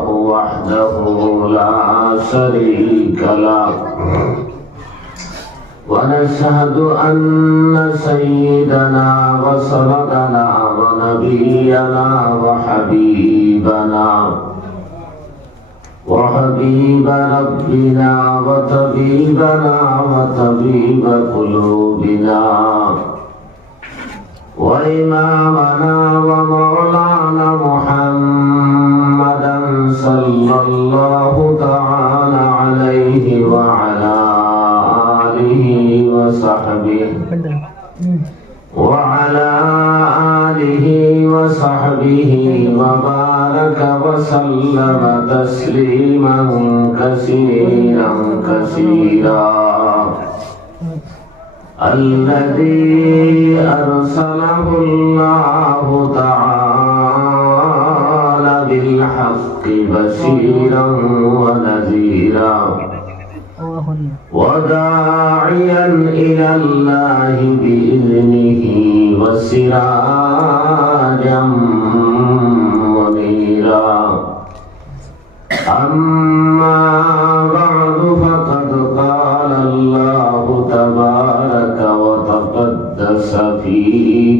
وحده لا شريك له. ونشهد أن سيدنا وسندنا ونبينا وحبيبنا وحبيب ربنا وطبيبنا وطبيب قلوبنا وإمامنا ومولانا محمدا صلى الله تعالى عليه وعلى آله وصحبه. وعلى آله وصحبه وبارك وسلم تسليما كثيرا كثيرا. الذي أرسله الله تعالى بالحق بشيرا ونذيرا. وداعيا إلى الله بإذنه وسراجا منيرا. أما بعد فقد قال الله تبارك وتقدس في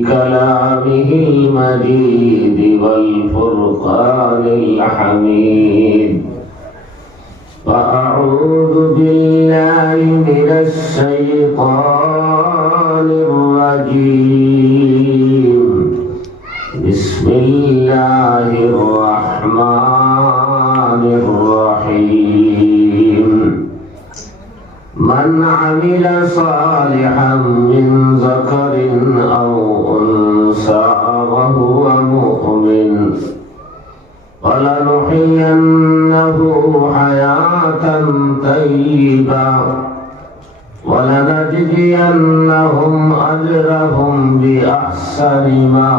كلامه المجيد. بسم الله الرحمن الرحيم. من عمل صالحا من ذكر أو أنثى وهو مؤمن ولنحيينه حياة طيبة. ولنجزينهم أجرهم بأحسن ما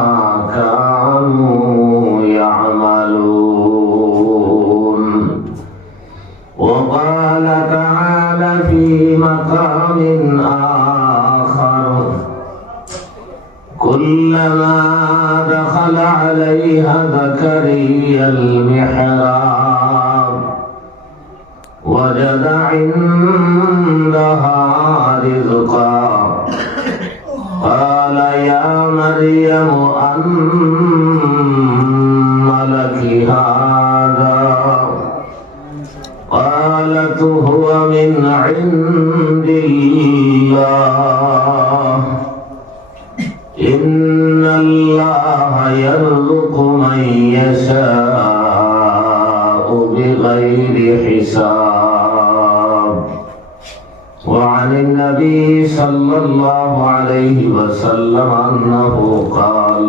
كانوا يعملون. وقال تعالى في مقام آخر كلما دخل عليها زكريا المحراب وجد عندها رزقا قال يا مريم أن لك هذا قالت هو من عند الله. إن الله يرزق من يشاء بغير حساب. صلى الله عليه وسلم أنه قال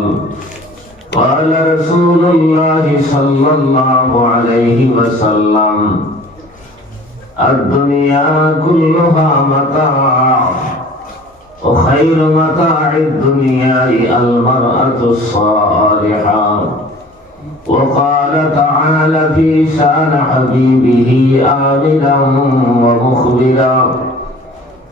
قال رسول الله صلى الله عليه وسلم الدنيا كلها متاع وخير متاع الدنيا المرأة الصالحة. وقال تعالى في شأن حبيبه آمنا ومخبرا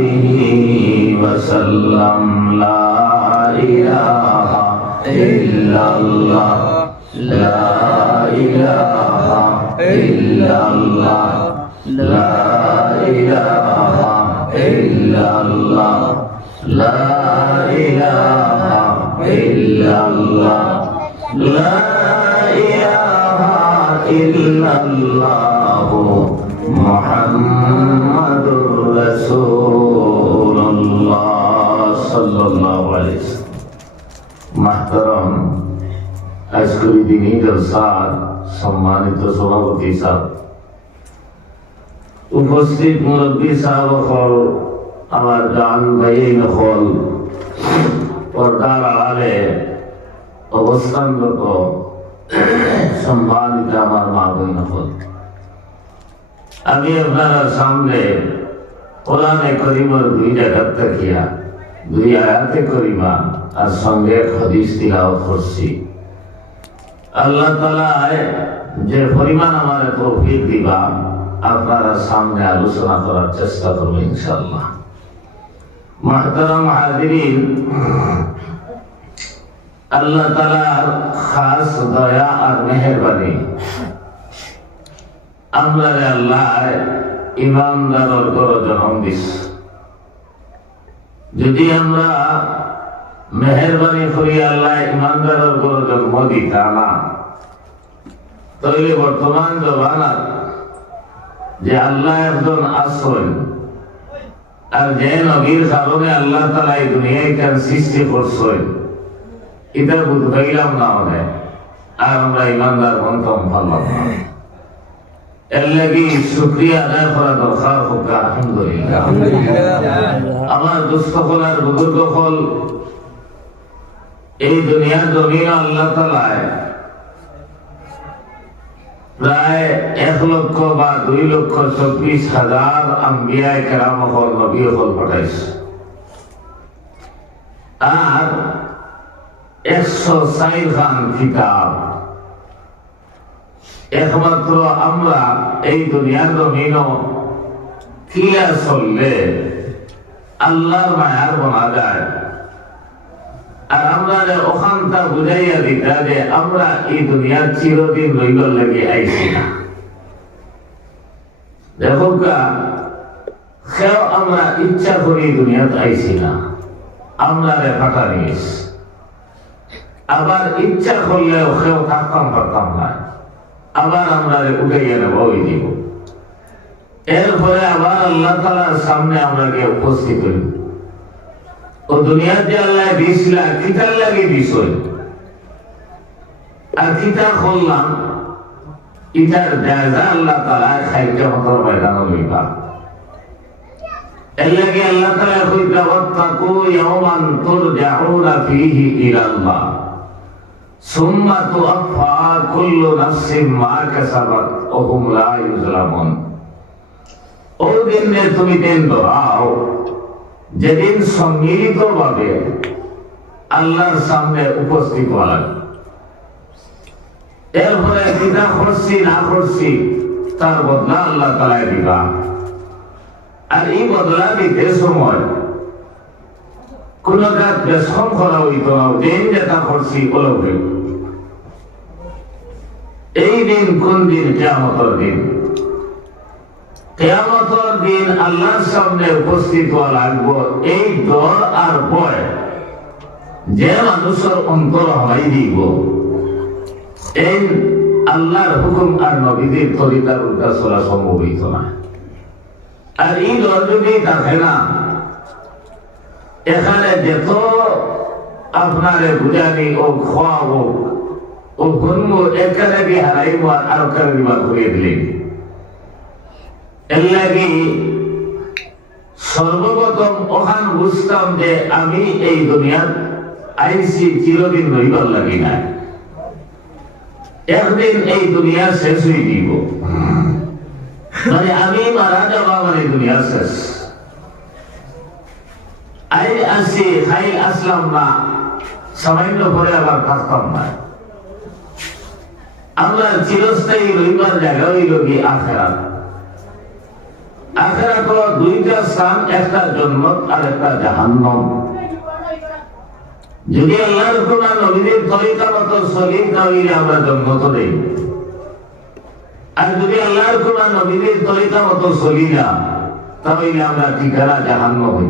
وأصحابه وسلم لا إله إلا الله لا إله إلا الله لا إله إلا الله لا إله إلا الله لا إله إلا الله محمد মাহতারাম, আজকের দিনই জলসার সম্মানিত সভাপতি সাহেব উপস্থিত মুরব্বী সাহেব হল আমার গান ভাইয়ের হল পর্দার আড়ালে অবস্থানরত সম্মানিত আমার মা বোন হল আমি আপনার সামনে কোরআনে করিমর দুই জায়গা থাকিয়া দুই আয়াতে করিমা আর সঙ্গে হদিস তিলাওয়াত করছি। আল্লাহ তালায় যে পরিমাণ আমার তৌফিক দিবা, আপনারা সামনে আলোচনা করার চেষ্টা করব ইনশাল্লাহ মাহতারাম হাজিরিন, আল্লাহ তালার খাস দয়া আর মেহরবানি। আমরা আল্লাহ ইমানদারের গড় দিস। যদি আমরা মেহরবানি করি আল্লাহ, ইমানদারের গড় জন্ম দিতা না তাহলে বর্তমান জমানার যে আল্লাহ একজন আসল আর যে নবীর কারণে আল্লাহ তালা এই দুনিয়ায় কেন সৃষ্টি করছেন এটা বুঝবাইলাম না আমাদের আর আমরা ইমানদার বন্তম পারলাম না। এর শুক্রিয়া আদায় করা দরকার হোক আলহামদুলিল্লাহ। আমার দুস্থ আর বুজুর্গ এই দুনিয়ার জমিন আল্লাহ তালায় প্রায় এক লক্ষ বা দুই লক্ষ চব্বিশ হাজার আম্বিয়ায় কেরাম হল নবী হল পাঠাইছে। আর একশো সাইর খান কিতাব একমাত্র আমরা এই দুনিয়ার জমিন ক্লিয়া চললে আল্লাহর মায়ার বনা যায় আর আমরা যে ওখানটা বুঝাইয়া দিতা যে আমরা এই দুনিয়ার চিরদিন রইবার লাগে আইছি না। দেখো আমরা ইচ্ছা করি দুনিয়াতে আইছি না। আমরা রে ফাটা নিয়েছি। আবার ইচ্ছা করলেও সেও থাকতাম পারতাম না। আবার আমরা উঠাইয়া নেব, ওই দিব। এরপরে আবার আল্লাহ তালার সামনে আমরা গিয়ে উপস্থিত হই। ও দুনিয়াতে আল্লাহ দিয়েছিলা কিতার লাগে দিছই আর কিতা করলাম ইটার জায়গা আল্লাহ তালা খাইতে মতর ময়দান লইবা। এর লাগে আল্লাহ তালা কইতা ওয়াত্তাকু ইয়াওমান তুরজাউনা ফীহি ইলাল্লাহ। সুম্মা তুওয়াফা কুল্লু মা দিনে আল্লাহর সামনে উপস্থিত লাগে এরপরে কিনা করছি, না করছি, তার বদলা আল্লাহ তালায় দিবা। আর এই বদলা দিতে সময় কোন বেশম করা হইত না, দিন যেটা করছি এই দিন কোন দিন? কেয়ামতর দিন। কেয়ামতর দিন আল্লাহর সামনে উপস্থিত হওয়া লাগবো। এই দর আর ভয় যে মানুষের অন্তর হামাই দিব। এই আল্লাহর হুকুম আর নবীদের তরিকার উল্টা চলা সম্ভব হইত না। আর এই দর যদি থাকে না এখানে যত আপনারে বুঝানি, ও খোয়াবো ও ঘুরবো এখানে বি হারাইবো আর আরও কারে বিবাহ করিয়ে দিলেন এর লাগি সর্বপ্রথম ওখান বুঝতাম যে আমি এই দুনিয়ার আইসি চিরদিন রইবার লাগি না একদিন এই দুনিয়া শেষ হয়ে দিব মানে আমি মারা যাবা মানে দুনিয়া শেষ। আই আসি খাই আসলাম না। সামান্য করে আবার থাকতাম না। আমরা চিরস্থায়ী রইবার জায়গা হইল কি আখেরাত? আখেরাত হলো দুইটা স্থান, একটা জন্মত আর একটা জাহান্নম যদি আল্লাহর কোরআন নবীদের তরিকা মতো সলিম তাহলে আমরা জন্মত দেই আর যদি আল্লাহর কোরআন নবীদের তরিকা মতো চলি না, তাহলে আমরা ঠিকানা জাহান্ন হই।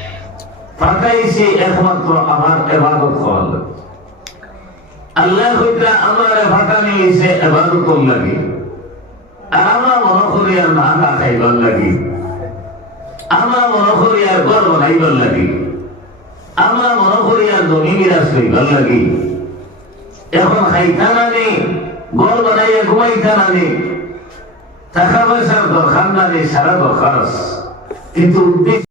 ওরে পাঠাইছি একমাত্র আমার ইবাদত করার আল্লাহ কইতা আমার পাঠানি হইছে ইবাদতর লাগে। আর আমরা মনে করি আর না খাইবার লাগি। আমরা মনে করি আর ঘর বানাইবার লাগি। আমরা মনে করি আর জমি বিরাজ করিবার লাগি। এখন খাইতা না নেই ঘর বানাইয়া ঘুমাইতা না নেই টাকা পয়সার দরকার না নেই সারা দরকার কিন্তু